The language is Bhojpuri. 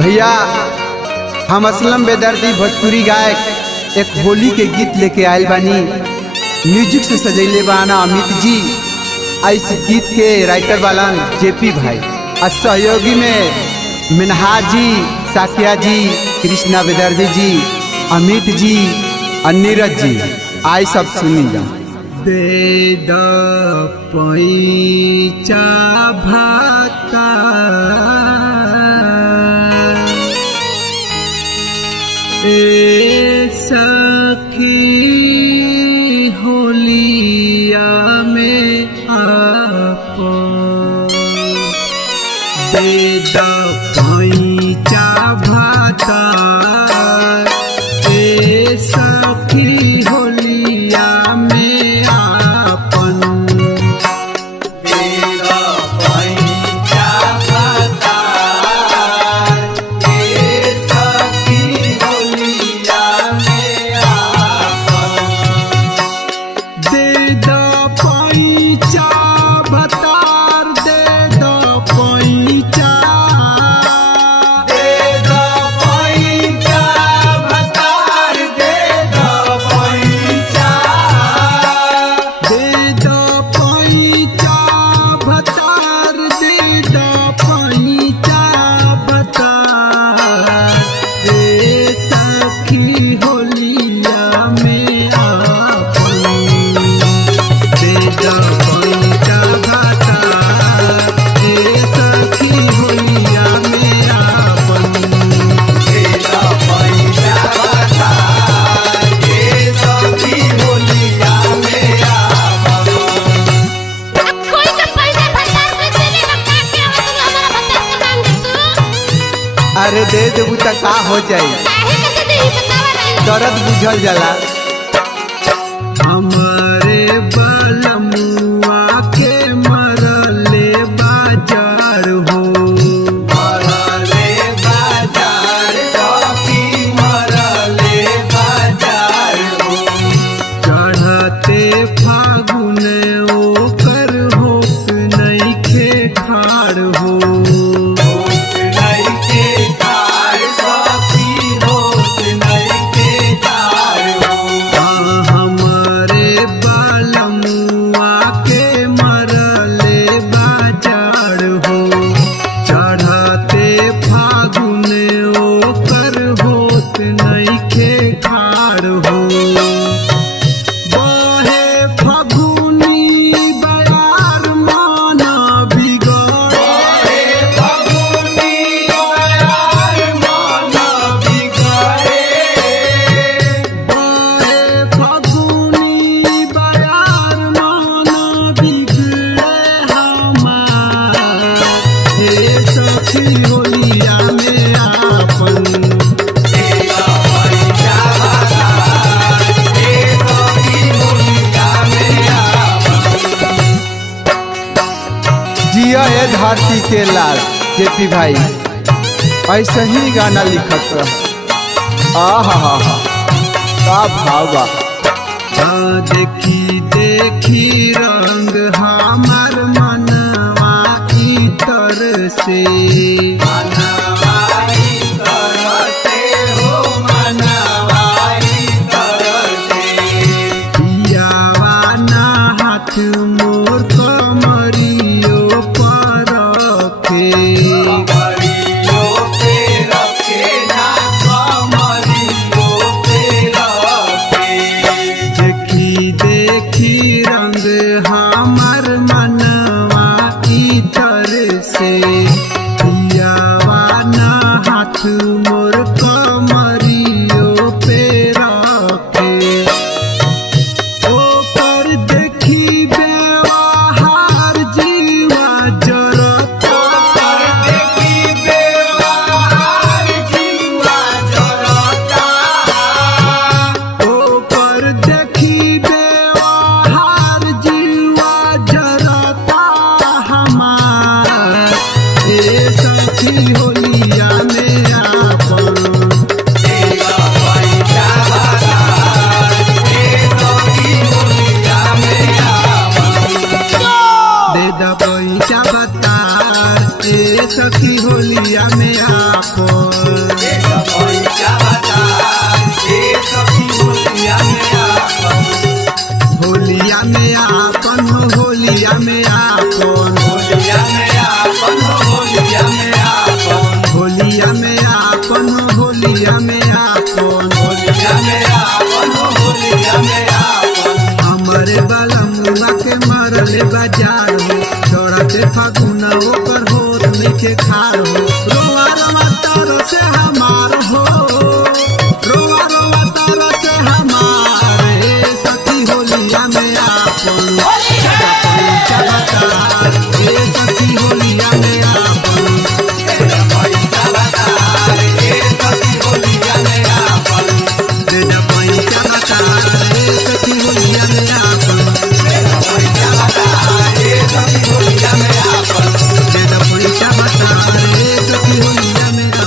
भैया हम असलम बेदर्दी भोजपुरी गायक एक होली के गीत लेके आयल बानी। म्यूजिक से सजैले बाना अमित जी। इस गीत के राइटर वालन जेपी भाई और सहयोगी में मिनहा जी, साकिया जी, कृष्णा बेदर्दी जी, अमित जी और नीरज जी। आई सब सुनी जा। दे द पैचा भाता ए सखी होलिया में आप दे द पैचा भाता ए सखी होलिया में आपन अरे दे देबू त का हो जाई, दर्द बुझल जाला। हमारे बलमुआ के मरले बाजार हो, मरले बाजार सखी मरले बाजार हो। चढ़ते फागुन ओकर होत नइखे खाड़ हो, धरती के लाल जेपी भाई ऐसे ही गाना लिखत रह। आहा का भावा देखी देखी रंग हमार मनवा इतर से, पियावा ना हाथ मोर कमरियो पर देखी देखी रंग हमार मनवा इतर से, पियावा ना हाथ मोर कमरियो पे रखे। ओपर देखी व्यवहार जीवा जरता, देखी व्यवहार जीवा जरता। ओपर देखी व्यवहार जीवा जरता हमार ए सखी होलिया में आपन दे द पैसा बता ए सखी होलिया में आपन होलिया में आपन होलिया में आपन होलिया में आपन होलिया में आपन हमरे बलमुआ के मरले बाजार हो दौड़ते फागुना ओकर होत लेके खार हो